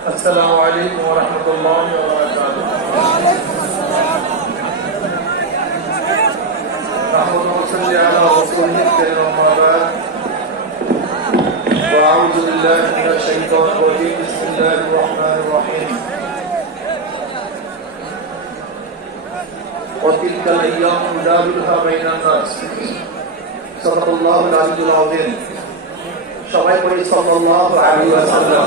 আসসালামু আলাইকুম ওয়া রাহমাতুল্লাহি ওয়া বারাকাতুহু وأعوذ بالله من الشيطان الرجيم بسم الله الرحمن الرحيم وتلك الأيام نداولها بين الناس صدق الله العلي العظيم সবাই পড়ি সাল্লাল্লাহু আলাইহি ওয়াসাল্লাম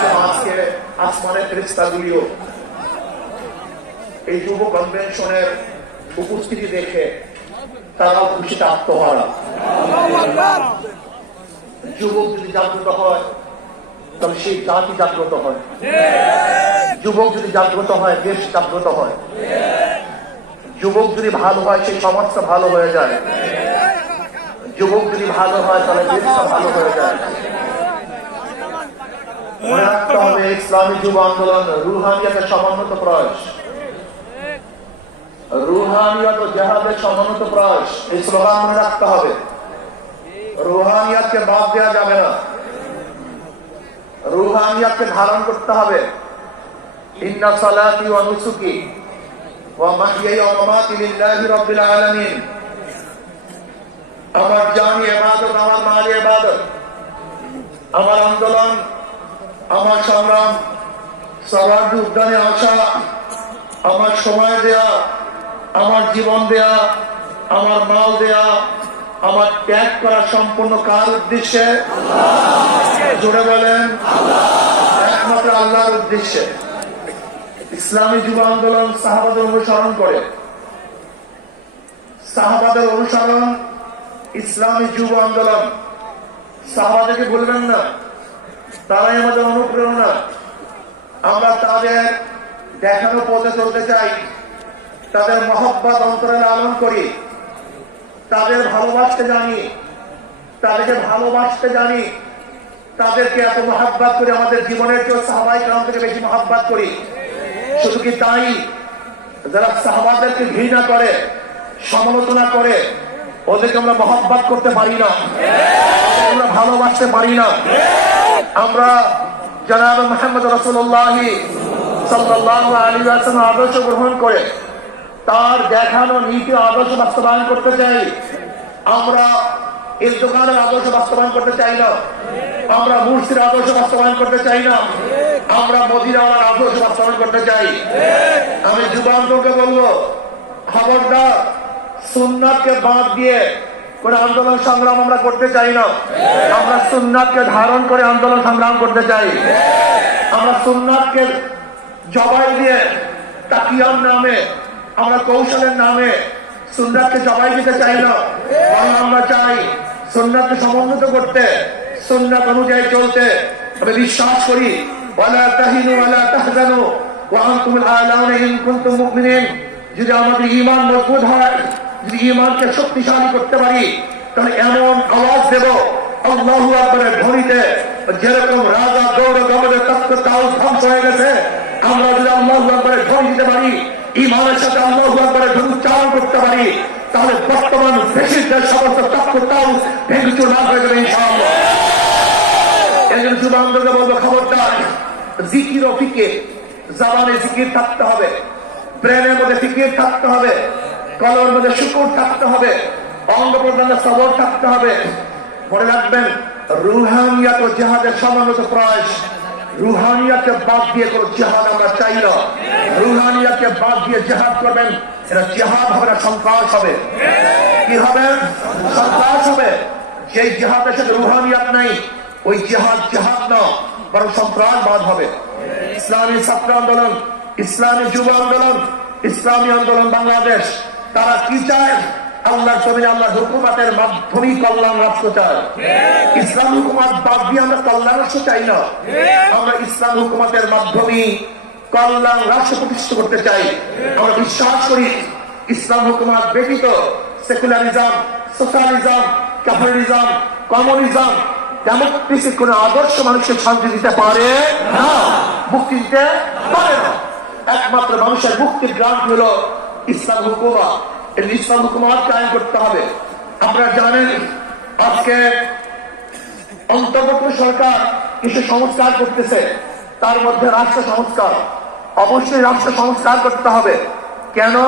আসমানের ফেরিস্তাগুলিও এই যুব কনভেনশনের উপস্থিতি দেখে তারাও খুশিতে আত্মহারা। যুবক যদি জাগ্রত হয়, তাহলে সেই জাতি জাগ্রত হয়। যুবক যদি জাগ্রত হয়, দেশ জাগ্রত হয়। যুবক যদি ভালো হয়, সেই সমাজটা ভালো হয়ে যায়। যুবক যদি ভালো হয়, তাহলে দেশটা ভালো হয়ে যায়। মনে হবে, ইসলামী যুব আন্দোলন রুহানিয়াকে সমন্বিত প্রয়াস। রুহানিয়াত ও জেহাদের প্রয়াস রাখতে হবে। রুহানিয়াতকে বাদ দেওয়া যাবে না। রুহানিয়াতকে ধারণ করতে হবে। ইন্না সালাতি ওয়া নুসুকি ওয়া ওয়া মামাতি লিল্লাহি রাব্বিল আলামিন। আমার জানি ইবাদত, আমার ইবাদত, আমার আন্দোলন আমার সংগ্রাম সবার উদ্যানে আসা আমার সময় দেয়া, আমার জীবন দেয়া, আমার মাল দেয়া, আমার ত্যাগ করা সম্পূর্ণ কার উদ্দেশ্যে? জোরে বলেন, একমাত্র আল্লাহর উদ্দেশ্যে। ইসলামী যুব আন্দোলন সাহাবাদের অনুসরণ করে। সাহাবাদের অনুসরণ ইসলামী যুব আন্দোলন। সাহাবাদেরকে বলবেন না। তারাই আমাদের অনুপ্রেরণা। আমরা তাদের দেখানো পথে চলতে চাই। তাদের মহব্বত অন্তরে লালন করি। তাদের ভালোবাসতে জানি। তাদেরকে ভালোবাসতে জানি। তাদেরকে এত মহাব্বাত করি আমাদের জীবনের কেউ সাহাবাই কারণ থেকে বেশি মহাব্বাত করি। শুধু কি তাই? যারা সাহাবাদেরকে ঘৃণা করে, সমালোচনা করে, ওদেরকে আমরা মহব্বাত করতে পারি না। আমরা ভালোবাসতে পারি না। আমরা জনাব মোহাম্মদ রসুল্লাহ সাল্লাহ আলী আদর্শ গ্রহণ করে তার দেখানো নীতি আদর্শ বাস্তবায়ন করতে চাই। আমরা এই দোকানের আদর্শ বাস্তবায়ন করতে চাই না। আমরা মূর্তির আদর্শ বাস্তবায়ন করতে চাই না। আমরা মদিনাওয়ালার আদর্শ বাস্তবায়ন করতে চাই। আমি যুবান্তকে বলব, খবরদার, সুন্নাতকে বাদ দিয়ে কোন আন্দোলন সংগ্রাম আমরা করতে চাই না। আমরা সুন্নাতকে ধারণ করে আন্দোলন সংগ্রাম করতে চাই। আমরা সুন্নাতকে জবাই দিয়ে তাকিয়ার নামে, আমরা কৌশলের নামে সুন্নাতকে জবাই দিতে চাই না। আমরা চাই সুন্নাতকে সমন্বিত করতে, সুন্নাত অনুযায়ী চলতে। আমি বিশ্বাস করি, ওয়ালা তাহিনু ওয়ালা তাহজানু, ওয়া আনতুমুল আলাউনা ইন কুনতুম মুমিনিন। যদি আমাদের ঈমান মজবুত হয় যদি ঈমানকে শক্তিশালী করতে পারি, তাহলে এমন আওয়াজ দেব, আল্লাহু আকবরের ধ্বনিতে যেরকম রাজা দৌড় গমনের তত্ত্ব তাও ধ্বংস হয়ে গেছে, আমরা যদি আল্লাহু আকবরের ধ্বনি দিতে পারি, ইমানের সাথে আল্লাহু আকবরের ধ্বনি উচ্চারণ করতে পারি, তাহলে বর্তমান ফেসিসদের সমস্ত তত্ত্ব তাও ভেঙে না হয়ে যাবে ইনশাআল্লাহ। এই জন্য বলব, খবরদার জিকির ও ফিকির, জামানে জিকির থাকতে হবে, ব্রেনের মধ্যে ফিকির থাকতে হবে। কলমের মধ্যে শুকুর থাকতে হবে অঙ্গ প্রদানের সবর থাকতে হবে। মনে রাখবেন, রুহানিয়াত ও জেহাদের সমন্বিত প্রয়াস রুহানিয়াকে বাদ দিয়ে কোনো জেহাদ আমরা চাই না। রুহানিয়াকে বাদ দিয়ে জেহাদ করবেন, এটা জেহাদ হবে না, সন্ত্রাস হবে। কি হবে? সন্ত্রাস হবে। যেই জেহাদের সাথে রুহানিয়াত নাই, ওই জেহাদ জেহাদ না, বরং সন্ত্রাসবাদ হবে। ইসলামী ছাত্র আন্দোলন, ইসলামী যুব আন্দোলন, ইসলামী আন্দোলন বাংলাদেশ। তারা কি চায়? আল্লাহ জমিনে আল্লাহ হুকুমাতের মাধ্যমেই কল্যাণ রাষ্ট্র চায় ইসলাম হুকুমাত বাদ দিয়ে আমরা কল্যাণ রাষ্ট্র চাই না। আমরা ইসলাম হুকুমাতের মাধ্যমেই কল্যাণ রাষ্ট্র প্রতিষ্ঠা করতে চাই। আমরা বিশ্বাস করি ইসলাম হুকুমাত ব্যতীত সেকুলারিজম সোশ্যালিজম ক্যাপিটালিজম কমিউনিজম ডেমোক্রেসির কোন আদর্শ মানুষকে শান্তি দিতে পারে না মুক্তি দিতে পারে না। একমাত্র মানুষের মুক্তির গ্রাম হলো আপনারা জানেন, আজকে অন্তর্বর্তী সরকার কিছু সংস্কার করতেছে। তার মধ্যে রাষ্ট্র সংস্কার। অবশ্যই রাষ্ট্র সংস্কার করতে হবে। কেন?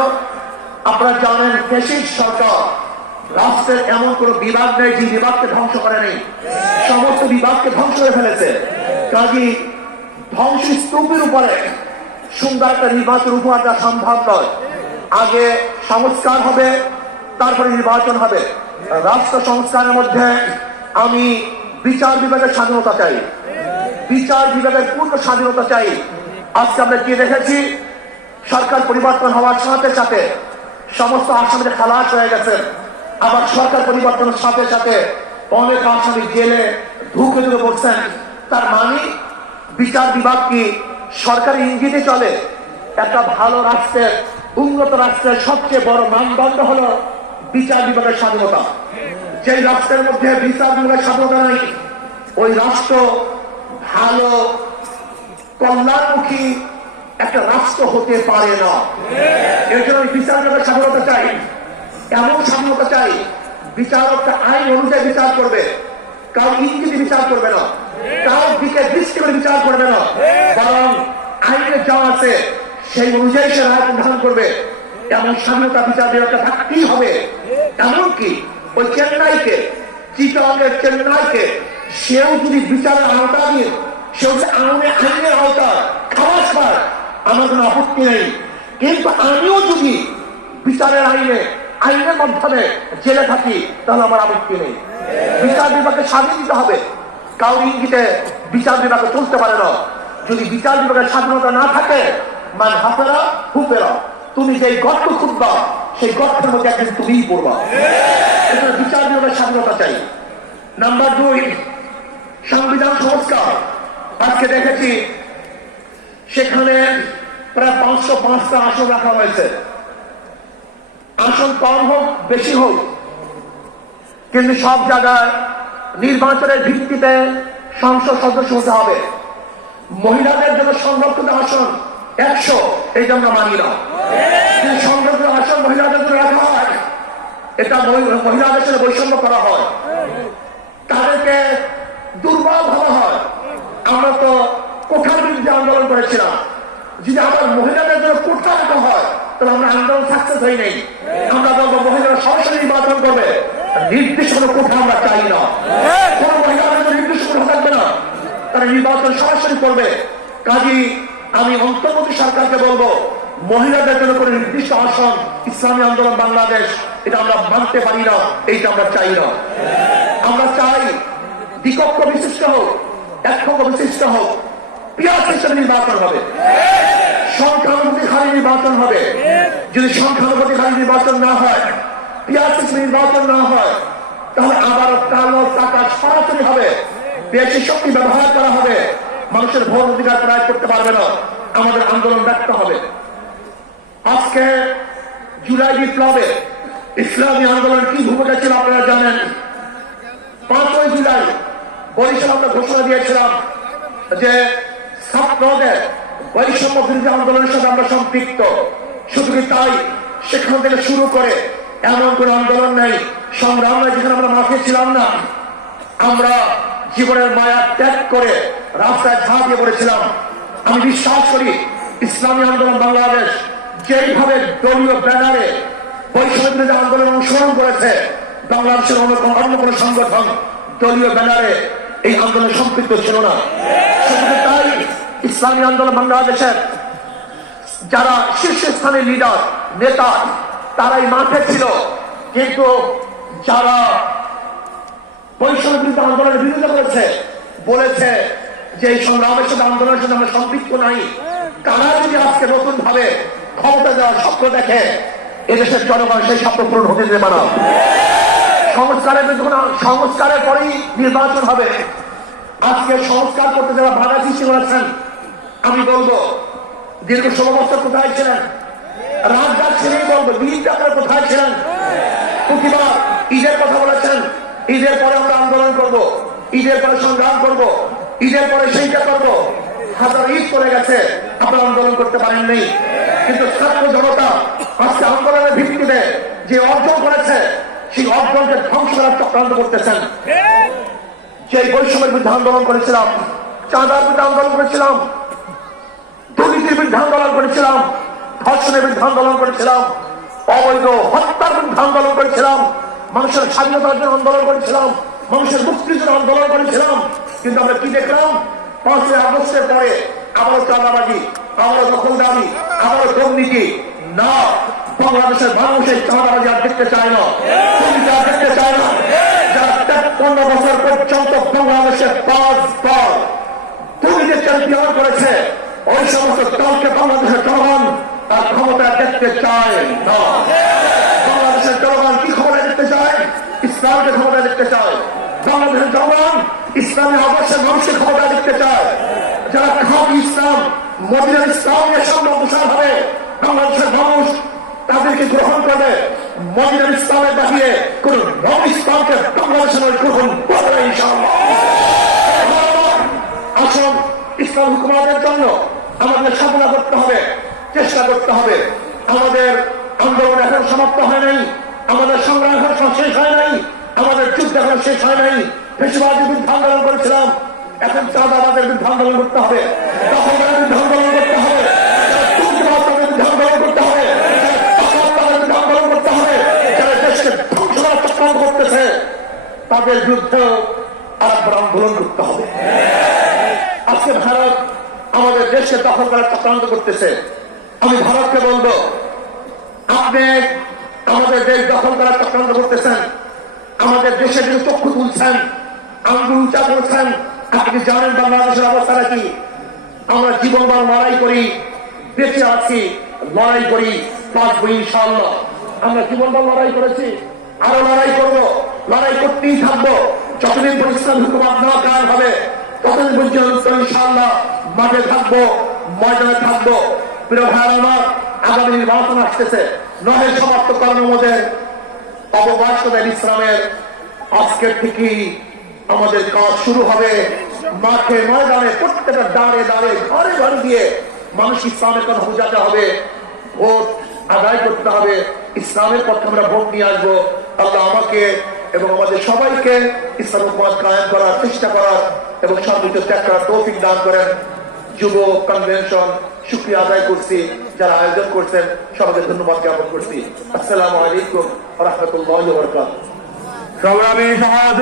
আপনারা জানেন সরকার, রাষ্ট্রের এমন কোন বিভাগ নেই যে বিভাগকে ধ্বংস করে নেই। সমস্ত বিভাগকে ধ্বংস করে ফেলেছে। কাজী ধ্বংস স্তূপের উপরে সুন্দর একটা নির্বাচন উপহার দেওয়া সম্ভব নয়। আগে সংস্কার হবে, তারপরে নির্বাচন হবে। রাষ্ট্র সংস্কারের মধ্যে আমি বিচার বিভাগের স্বাধীনতা চাই। বিচার বিভাগের পূর্ণ স্বাধীনতা চাই। আজকে আমরা কি দেখেছি, সরকার পরিবর্তন হওয়ার সাথে সাথে সমস্ত আসামিরা খালাস হয়ে গেছেন আবার সরকার পরিবর্তনের সাথে সাথে অনেক আসামি জেলে ঢুকে ঢুকে পড়ছেন। তার মানে বিচার বিভাগ কি সরকারি ইঙ্গিতে চলে? একটা ভালো রাষ্ট্রের উন্নত রাষ্ট্রের সবচেয়ে বড় মানদণ্ড হলো বিচার বিভাগের স্বাধীনতা। যেই রাষ্ট্রের মধ্যে বিচার বিভাগের স্বাধীনতা নেই, ওই রাষ্ট্র ভালো, কল্যাণমুখী একটা রাষ্ট্র হতে পারে না। এর জন্য আমি বিচার বিভাগের স্বাধীনতা চাই। এমন স্বাধীনতা চাই, বিচারকটা আইন অনুযায়ী বিচার করবে। কারও ইঙ্গিতে বিচার করবে না। কারও দিকে দৃষ্টি করে বিচার করবে না। বরং আইনের যা আছে সেই অনুযায়ী সে রায় নির্ধারণ করবে। এমন স্বাধীনতা বিচার বিভাগটা থাকতেই হবে। এমনকি ওই চেন্নাইকে চিটাঙ্গের চেন্নাইকে, সেও যদি বিচারের আওতা দিয়ে, সেও যদি আইনে আইনের আওতা খাওয়াস পায়, আমার কোনো আপত্তি নেই। কিন্তু আমিও যদি বিচারের আইনে, আইনের মাধ্যমে জেলে থাকি, তাহলে আমার আপত্তি নেই। বিচার বিভাগকে স্বাধীন দিতে হবে। কারোর ইঙ্গিতে বিচার বিভাগে চলতে পারে না। যদি বিচার বিভাগের স্বাধীনতা না থাকে মান হুফেরা তুমি যেই গর্ত খুঁজবা, সেই গর্তের মধ্যে একদিন তুমিই পড়বা। বিচার বিভাগের স্বাধীনতা চাই। নাম্বার দুই, সংবিধান সংস্কার। আজকে দেখেছি, সেখানে প্রায় পাঁচশো পাঁচটা আসন রাখা হয়েছে। আসন কম হোক, বেশি হোক, কিন্তু সব জায়গায় নির্বাচনের ভিত্তিতে সংসদ সদস্য হতে হবে। মহিলাদের জন্য সংরক্ষিত আসন একশো, এই জন্য মানি না কিন্তু সংরক্ষিত আসন মহিলাদের জন্য রাখা হয়, এটা মহি- মহিলাদের সাথে বৈষম্য করা হয়। তাদেরকে দুর্বল ভাবা হয়। আমরা তো কোঠার বিরুদ্ধে আন্দোলন করেছিলাম। যদি আমার মহিলাদের জন্য কোঠা রাখা হয়, তাহলে আমরা আন্দোলন সাকসেস হই নাই। আমরা বলব, মহিলারা সরাসরি নির্বাচন করবে। নির্দিষ্ট কোনো কোঠা আমরা চাই না। কোন মহিলাদের নির্দিষ্ট কোঠা থাকবে না। তারা নির্বাচন সরাসরি করবে। কাজী আমি অন্তর্বর্তী সরকারকে বলব, মহিলাদের জন্য কোনো নির্দিষ্ট আসন, ইসলামী আন্দোলন বাংলাদেশ, এটা আমরা মানতে পারি না, এইটা আমরা চাই না। আমরা চাই দ্বিকক্ষ বিশিষ্ট হোক একক্ষ বিশিষ্ট হোক পিয়াস হিসেবে নির্বাচন হবে। সংখ্যানুপাতিক হারে নির্বাচন হবে। যদি সংখ্যানুপাতিক হারে নির্বাচন না হয় পিয়াস নির্বাচন না হয়, তাহলে আবারও কালো টাকা সরাসরি হবে। বেশি শক্তি ব্যবহার করা হবে। মানুষের ভোট অধিকার প্রয়োগ করতে পারবে না। আমাদের আন্দোলন ব্যক্ত হবে। আজকে জুলাই বিপ্লবে ইসলামী আন্দোলন কি ভূমিকা ছিল আপনারা জানেন? পাঁচই জুলাই বরিশাল আমরা ঘোষণা দিয়েছিলাম যে ছাত্রদের বৈষম্য বিরোধী আন্দোলনের সাথে আমরা সম্পৃক্ত। শুধু তাই? সেখান থেকে শুরু করে এমন কোন আন্দোলন নেই। সংগ্রাম নাই যেখানে আমরা মাঠে ছিলাম না, আমরা জীবনের মায়া ত্যাগ করে রাস্তায় ঝাঁপিয়ে পড়েছিলাম। আমি বিশ্বাস করি, ইসলামী আন্দোলন বাংলাদেশ যেইভাবে দলীয় ব্যানারে বৈষম্য বিরোধী আন্দোলন অনুসরণ করেছে, বাংলাদেশের অন্য অন্য কোনো সংগঠন দলীয় ব্যানারে এই আন্দোলনে সম্পৃক্ত ছিল না। তাই ইসলামী আন্দোলন বাংলাদেশের যারা শীর্ষস্থানের লিডার, নেতা, তারাই মাঠে ছিল। কিন্তু যারা বৈষম্য আন্দোলনের বিরোধিতা করেছে, বলেছে যে এই সংগ্রামের সাথে আন্দোলনের সাথে আমরা সম্পৃক্ত নাই, তারা যদি আজকে নতুন ভাবে ক্ষমতা দেওয়ার স্বপ্ন দেখে, এদেশের জনগণ সেই স্বপ্ন পূরণ হতে দেবে না। সংস্কারের যখন সংস্কারের পরেই নির্বাচন হবে। আজকে সংস্কার করতে যারা বাধা সৃষ্টি করেছেন আমি বলব, দীর্ঘ ষোলো বছর কোথায় ছিলেন? রাজগার ছিলেই বলব বিএনপি আপনারা কোথায় ছিলেন? প্রতিবার ঈদের কথা বলেছেন, ঈদের পরে আমরা আন্দোলন করব, ঈদের পরে সংগ্রাম করব। ঈদের পরে সেইটা করব হাজার ঈদ করে গেছে। আপনারা আন্দোলন করতে পারেননি কিন্তু ছাত্র জনতা আজকে আন্দোলনের ভিত্তিতে যে অর্জন করেছে, সেই অর্জনকে ধ্বংস করার চক্রান্ত করতেছেন। যে বৈষম্যের বিরুদ্ধে আন্দোলন করেছিলাম, চাঁদার বিরুদ্ধে আন্দোলন করেছিলাম, দুর্নীতির বিরুদ্ধে আন্দোলন করেছিলাম, ধর্ষণের বিরুদ্ধে আন্দোলন করেছিলাম, অবৈধ হত্যার বিরুদ্ধে আন্দোলন করেছিলাম, মানুষের স্বাধীনতার জন্য আন্দোলন করেছিলাম, মানুষের মুক্তির জন্য আন্দোলন করেছিলাম কিন্তু আমরা কি দেখলাম? পাঁচই আগস্টের পরে আবারও চাঁদাবাজি, আবারও দখলদারি আবারও দুর্নীতি। না, বাংলাদেশের মানুষ এই চাঁদাবাজি আর দেখতে চায় না। দেখতে চায় না ইসলামকে দেখতে চায়। বাংলাদেশের জনগণ ইসলামী আদর্শের মানুষের ক্ষমতা দেখতে চায়। যারা খাব ইসলাম, মদিনার ইসলামের সামনে অগ্রসর হবে, বাংলাদেশের মানুষ তাদেরকে গ্রহণ করবে। মদিনার ইসলামের বাহিরে কোন নব ইসলামকে বাংলাদেশের গ্রহণ করবে আসুন, ইসলাম হুকুমাতের জন্য আমাদের সাধনা করতে হবে, চেষ্টা করতে হবে। আমাদের আন্দোলন এখন সমাপ্ত হয় নাই, আমাদের সংগ্রাম এখন শেষ হয় নাই। আমাদের যুদ্ধ এখন শেষ হয় নাই। বেশিরভাগের বিরুদ্ধে আন্দোলন করেছিলাম। এখন চাঁদাবাদের বিরুদ্ধে আন্দোলন করতে হবে। দখলদারের বিরুদ্ধে করতে হবে। বিরুদ্ধে তাদের বিরুদ্ধেও আরেকবার আন্দোলন করতে হবে। আজকে ভারত আমাদের দেশকে দখল করার চক্রান্ত করতেছে। আমি ভারতকে বলব, আপনি আমাদের দেশ দখল করার চক্রান্ত করতেছেন। আমাদের দেশের দিকে চক্ষু তুলছেন, আঙ্গুল উঁচা করছেন। আপনি জানেন বাংলাদেশের অবস্থাটা কি আমরা জীবন বার লড়াই করি, বেঁচে আছি, লড়াই করি, বাঁচবো ইনশাআল্লাহ। আমরা জীবনবার লড়াই করেছি, আরও লড়াই করব, লড়াই করতেই থাকব। যতদিন পরিশ্রম হুকুমাত না কায়ম হবে, ততদিন পর্যন্ত ইনশাআল্লাহ মাঠে থাকব, ময়দানে থাকব। প্রিয় ভাই আমার, আগামী নির্বাচন আসতেছে। নহে সমাপ্ত করানোর মধ্যে আজকের আমাদের কাজ শুরু হবে। মাঠে ময়দানে প্রত্যেকটা দাঁড়ে ঘরে ঘরে দিয়ে মানুষ ইসলামের কথা বোঝাতে হবে, ভোট আদায় করতে হবে। ইসলামের পক্ষে আমরা ভোট নিয়ে আসব। আল্লাহ আমাকে এবং আমাদের সবাইকে ইসলাম মত কায়েম করার চেষ্টা করার এবং সর্বোচ্চ ত্যাগ করার তৌফিক দান করেন। যুব কনভেনশন শুক্রিয়া আদায় করছি। যারা আয়োজন করছেন, সবাইকে ধন্যবাদ জ্ঞাপন করছি। আসসালামু আলাইকুম রহমতুল্লাহ সংগ্রামী সমাজ